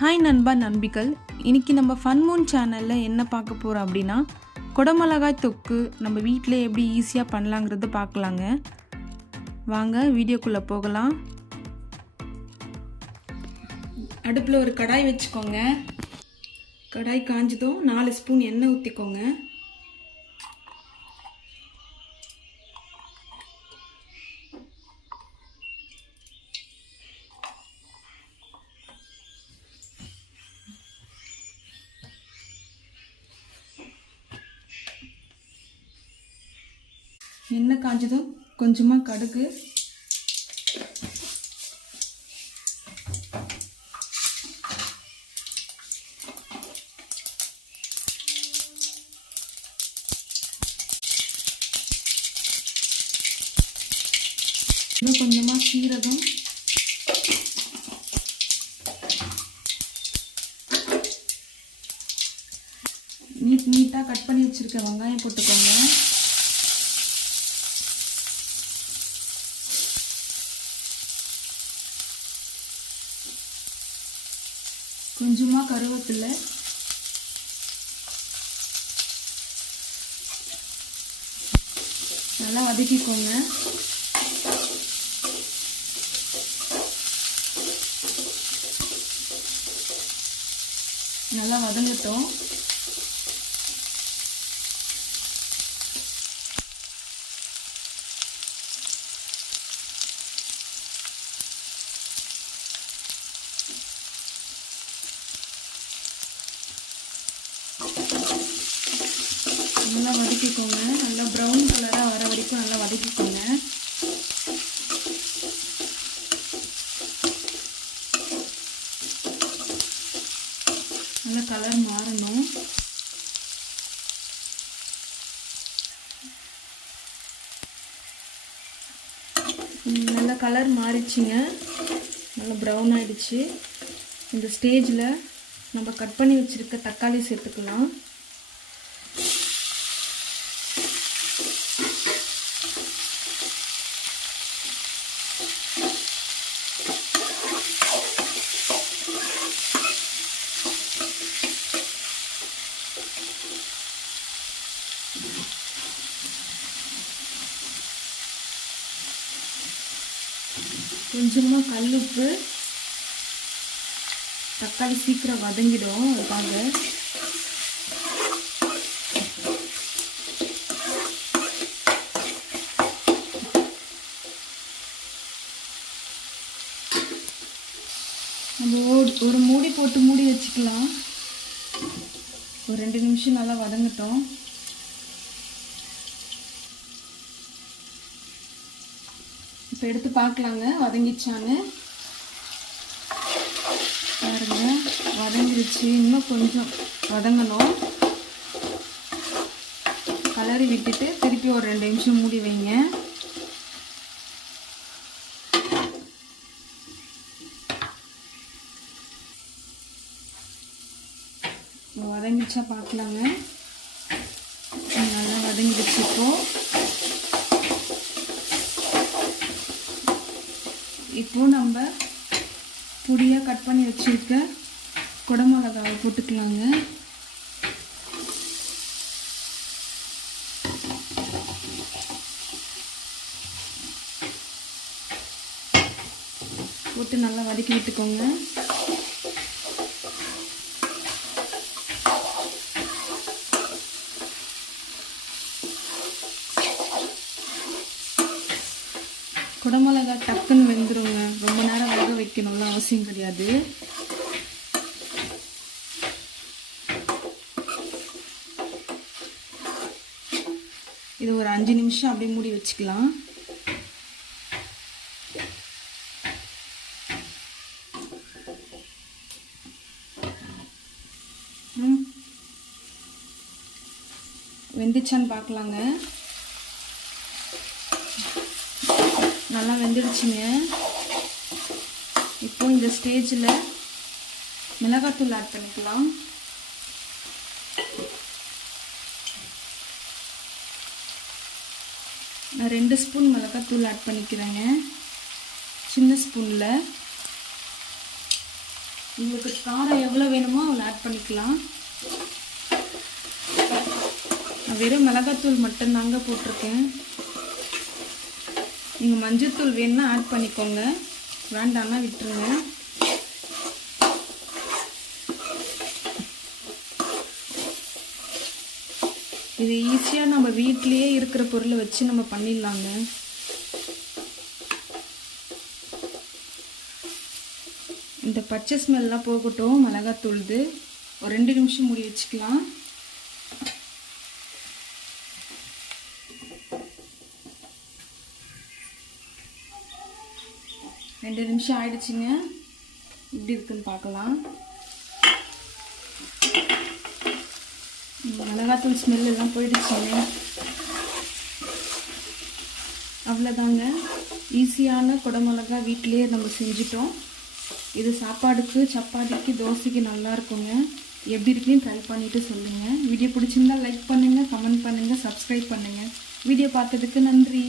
Hi நண்பா நண்பிகள், இன்றைக்கி நம்ம ஃபன் மூன் சேனலில் என்ன பார்க்க போகிறோம் அப்படின்னா குடமிளகாய் தொக்கு நம்ம வீட்டில் எப்படி ஈஸியாக பண்ணலாங்கிறத பார்க்கலாங்க. வாங்க வீடியோக்குள்ளே போகலாம். அடுப்பில் ஒரு கடாய் வச்சுக்கோங்க. கடாய் காஞ்சதும் 4 ஸ்பூன் எண்ணெய் ஊற்றிக்கோங்க. எண்ணெய் காஞ்சதும் கொஞ்சமாக கடுகு, இன்னும் கொஞ்சமாக சீரகம், நீட்டாக கட் பண்ணி வச்சுருக்க வெங்காயம் போட்டுக்கோங்க. கொஞ்சமாக கருவேப்பிலை, நல்லா வதக்கிக்கோங்க. நல்லா வதங்கட்டும். நல்லா வதக்கிக்கோங்க. நல்லா ப்ரௌன் கலராக வர வரைக்கும் நல்லா வதக்கிக்கோங்க. நல்லா கலர் மாறணும். நல்லா கலர் மாறிடுச்சுங்க. நல்லா ப்ரௌன் ஆயிடுச்சு. இந்த ஸ்டேஜில் நம்ம கட் பண்ணி வச்சுருக்க தக்காளி சேர்த்துக்கலாம். கொஞ்சமாக கல்லுப்பு, தக்காளி சீக்கிரம் வதங்கிடும் அதுக்காக. நம்ம ஒரு மூடி போட்டு மூடி வச்சுக்கலாம். ஒரு 2 நிமிஷம் நல்லா வதங்கட்டும். இப்போ எடுத்து பார்க்கலாங்க வதங்கிச்சான்னு. பாருங்க, வதங்கிருச்சு. இன்னும் கொஞ்சம் வதங்கணும். கலரி விட்டுட்டு திருப்பி ஒரு 2 நிமிஷம் மூடி வைங்க. வதங்கிச்சா பார்க்கலாங்க. நல்லா வதங்கிடுச்சு. இப்போ நம்ம பொடியாக கட் பண்ணி வச்சுருக்க குடமிளகாவை போட்டுக்கலாங்க. போட்டு நல்லா வதக்கி விட்டுக்கோங்க. குடமிளகாய் டக்குன்னு வெந்துருங்க. ரொம்ப நேரம் வேக வைக்கணும்லாம் அவசியம் கிடையாது. இது ஒரு 5 நிமிஷம் அப்படியே மூடி வச்சுக்கலாம். வெந்துச்சான்னு பார்க்கலாங்க. நல்லா வெந்துடுச்சுங்க. இப்போ இந்த ஸ்டேஜில் மிளகாத்தூள் ஆட் பண்ணிக்கலாம். நான் 2 ஸ்பூன் மிளகாத்தூள் ஆட் பண்ணிக்கிறேங்க. சின்ன ஸ்பூனில் உங்களுக்கு காரம் எவ்வளோ வேணுமோ அவ்வளோ ஆட் பண்ணிக்கலாம். நான் வெறும் மிளகாத்தூள் மட்டும்தாங்க போட்டிருக்கேன். நீங்கள் மஞ்சத்தூள் வேணுன்னா ஆட் பண்ணிக்கோங்க, வேண்டாம்னா விட்டுருங்க. இது ஈஸியாக நம்ம வீட்டிலையே இருக்கிற பொருளை வச்சு நம்ம பண்ணிடலாங்க. இந்த பச்சை ஸ்மெல்லாம் போகட்டும். மிளகாத்தூள்து ஒரு 2 நிமிஷம் மூடி வச்சுக்கலாம். ரெண்டு நிமிஷம் ஆயிடுச்சுங்க. இப்படி இருக்குன்னு பார்க்கலாம். மிளகாத்தூள் ஸ்மெல் எல்லாம் போயிடுச்சுங்க. அவ்வளோதாங்க, ஈஸியான குடமிளகா வீட்டிலேயே நம்ம செஞ்சிட்டோம். இது சாப்பாடுக்கு, சப்பாத்திக்கு, தோசைக்கு நல்லா இருக்குங்க. எப்படி இருக்குன்னு ட்ரை பண்ணிவிட்டு சொல்லுங்கள். வீடியோ பிடிச்சிருந்தால் லைக் பண்ணுங்கள், கமெண்ட் பண்ணுங்கள், சப்ஸ்கிரைப் பண்ணுங்கள். வீடியோ பார்த்ததுக்கு நன்றி.